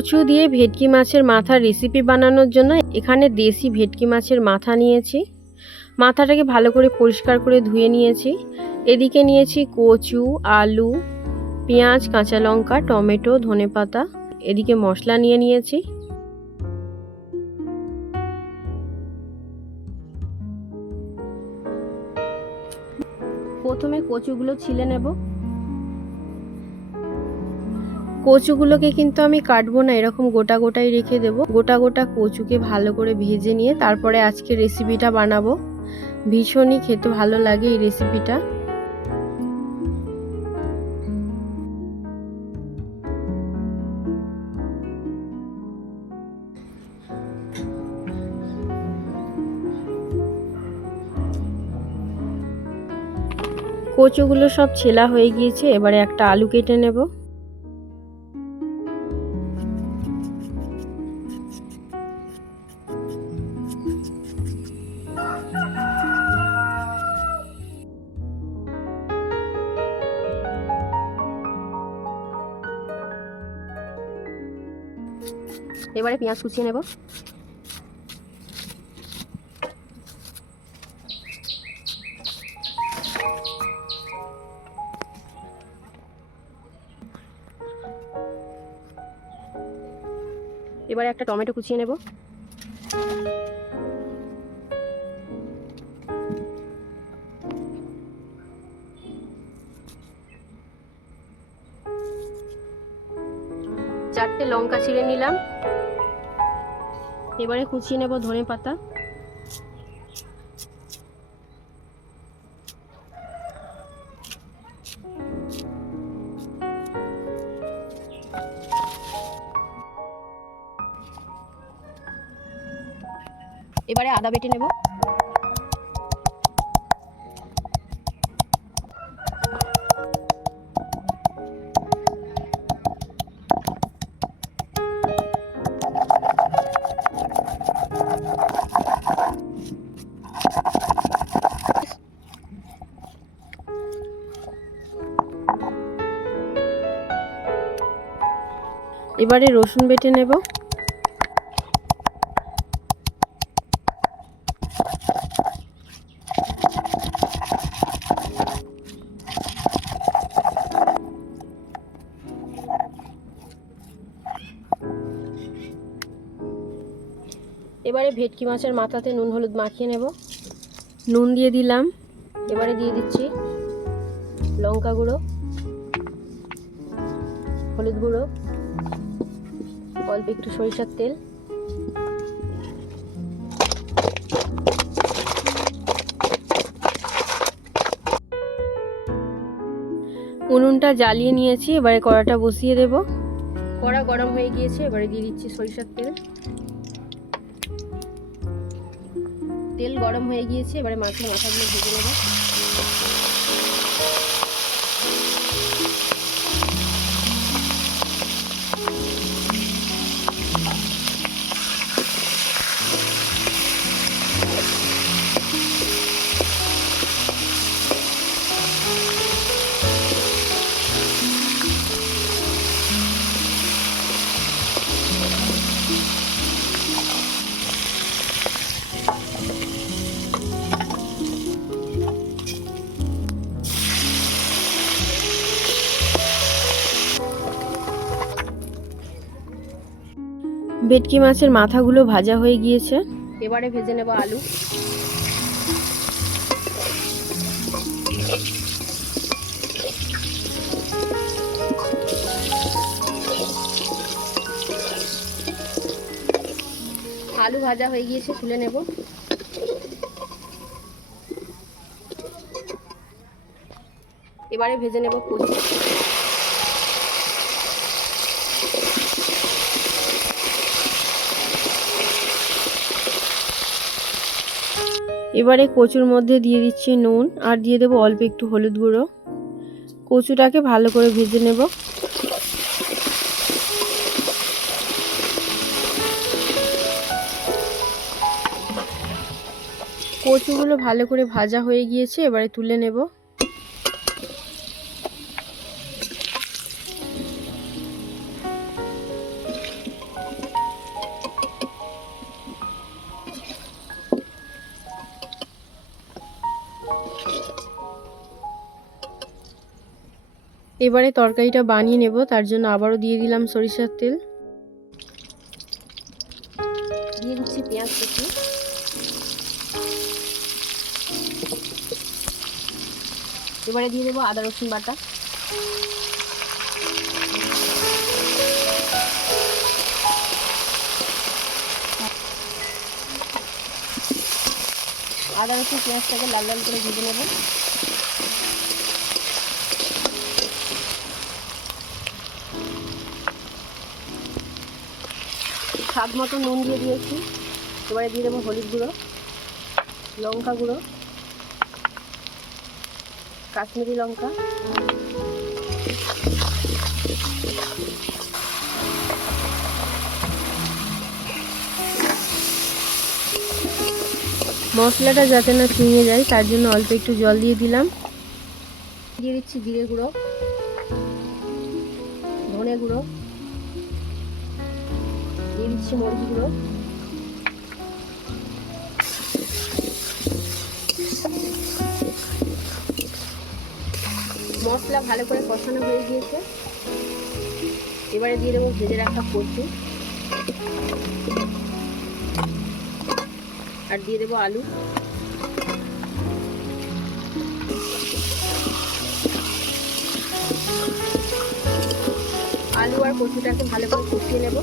কচু দিয়ে ভেটকি মাছের মাথার রেসিপি বানানোর জন্য এখানে দেশি ভেটকি মাছের মাথা নিয়েছি। মাথাটাকে ভালো করে পরিষ্কার করে ধুয়ে নিয়েছি। এদিকে নিয়েছি কচু, আলু, পেঁয়াজ, কাঁচা লঙ্কা, টমেটো, ধনেপাতা। এদিকে মশলা নিয়ে নিয়েছি। প্রথমে কচুগুলো ছিলে নেব। কচুগুলোকে কিন্তু আমি কাটবো না, এরকম গোটা গোটাই রেখে দেব। গোটা গোটা কচুকে ভালো করে ভেজে নিয়ে তারপরে আজকে রেসিপিটা বানাবো। ভীষণই খেতে ভালো লাগে এই রেসিপিটা কচুগুলো সব ছেলা হয়ে গিয়েছে, এবারে একটা আলু কেটে নেব। এবারে পেঁয়াজ কুচিয়ে নেব। এবারে একটা টমেটো কুচিয়ে নেব। চারটে লঙ্কা ছিঁড়ে নিলাম। এবারে কুচিয়ে নেব ধনে পাতা। এবারে আদা বেটে নেব। এবারে রসুন বেটে নেব। এবারে ভেটকি মাছের মাথাতে নুন হলুদ মাখিয়ে নেব। নুন দিয়ে দিলাম। এবারে দিয়ে দিচ্ছি লঙ্কা গুঁড়ো, হলুদ গুঁড়ো, অল্প একটু সরিষার তেল। উনুনটা জ্বালিয়ে নিয়েছি, এবারে কড়াটা বসিয়ে দেব। কড়া গরম হয়ে গিয়েছে, এবারে দিয়ে দিচ্ছি সরিষার তেল। তেল গরম হয়ে গিয়েছে এবারে মাছের মাথাগুলো ভেজে নেব। ভেটকি মাছের মাথাগুলো ভাজা হয়ে গিয়েছে। এবারে ভেজে নেব আলু। আলু ভাজা হয়ে গিয়েছে, তুলে নেব। এবারে ভেজে নেব কচু। এবারে কচুর মধ্যে দিয়ে দিচ্ছি নুন আর দিয়ে দেবো অল্প একটু হলুদ গুঁড়ো। কচুটাকে ভালো করে ভেজে নেব। কচুগুলো ভালো করে ভাজা হয়ে গিয়েছে, এবারে তুলে নেব। এবারে তরকারিটা বানিয়ে নেব, তার জন্য আবারও দিয়ে দিলাম সরিষার তেল। দিয়ে দিচ্ছি পেঁয়াজ কুচি। এবারে দিয়ে দেবো আদা, রসুন বাটা। আদা, রসুন, পেঁয়াজটাকে লাল লাল করে ভেজে নেব। স্বাদ মতো নুন দিয়ে দিয়েছি। এবারে দিয়ে দেবো হলুদ গুঁড়ো লঙ্কা গুঁড়ো কাশ্মীরি লঙ্কা। মশলাটা যাতে না চিঙে যায় তার জন্য অল্প একটু জল দিয়ে দিলাম। দিয়ে দিচ্ছি জিরে গুঁড়ো ধনে গুঁড়ো দিচ্ছি মরিচ গুঁড়ো মশলা ভালো করে কষানো হয়ে গিয়েছে। এবারে দিয়ে দেবো ভেজে রাখা কচু। আর দিয়ে দেবো আলু। আলু আর কচুটাকে ভালো করে কষিয়ে নেব।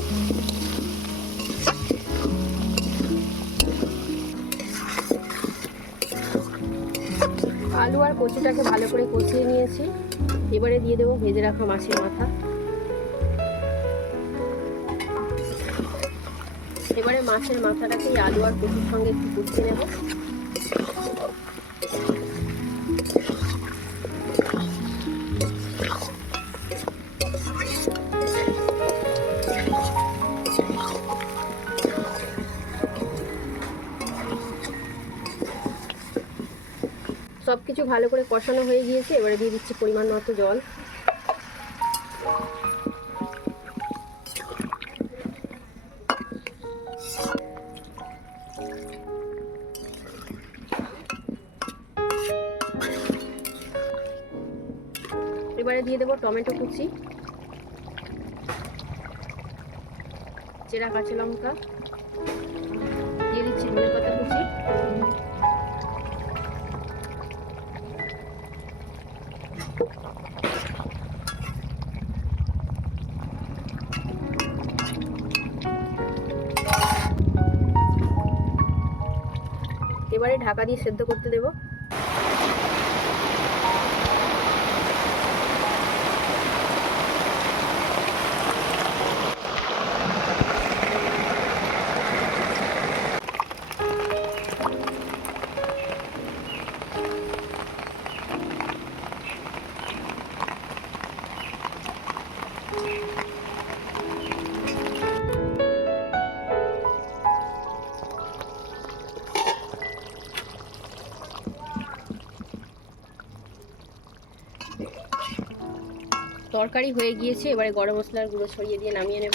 আলু আর কচুটাকে ভালো করে কষিয়ে নিয়েছি। এবারে দিয়ে দেবো ভেজে রাখা মাছের মাথা। এবারে মাছের মাথাটাকে আলু আর কচুর সঙ্গে একটু কষিয়ে নেব। সব কিছু ভালো করে কষানো হয়ে গিয়েছে, এবারে দিয়ে দিচ্ছি পরিমাণ মতো জল। এবারে দিয়ে দেবো টমেটো কুচি, চেরা কাঁচা লঙ্কা, দিয়ে দিচ্ছি ধনে এবারে ঢাকা দিয়ে সেদ্ধ করতে দেবো। তরকারি হয়ে গিয়েছে এবারে গরম মশলার গুঁড়ো ছড়িয়ে দিয়ে নামিয়ে নেব।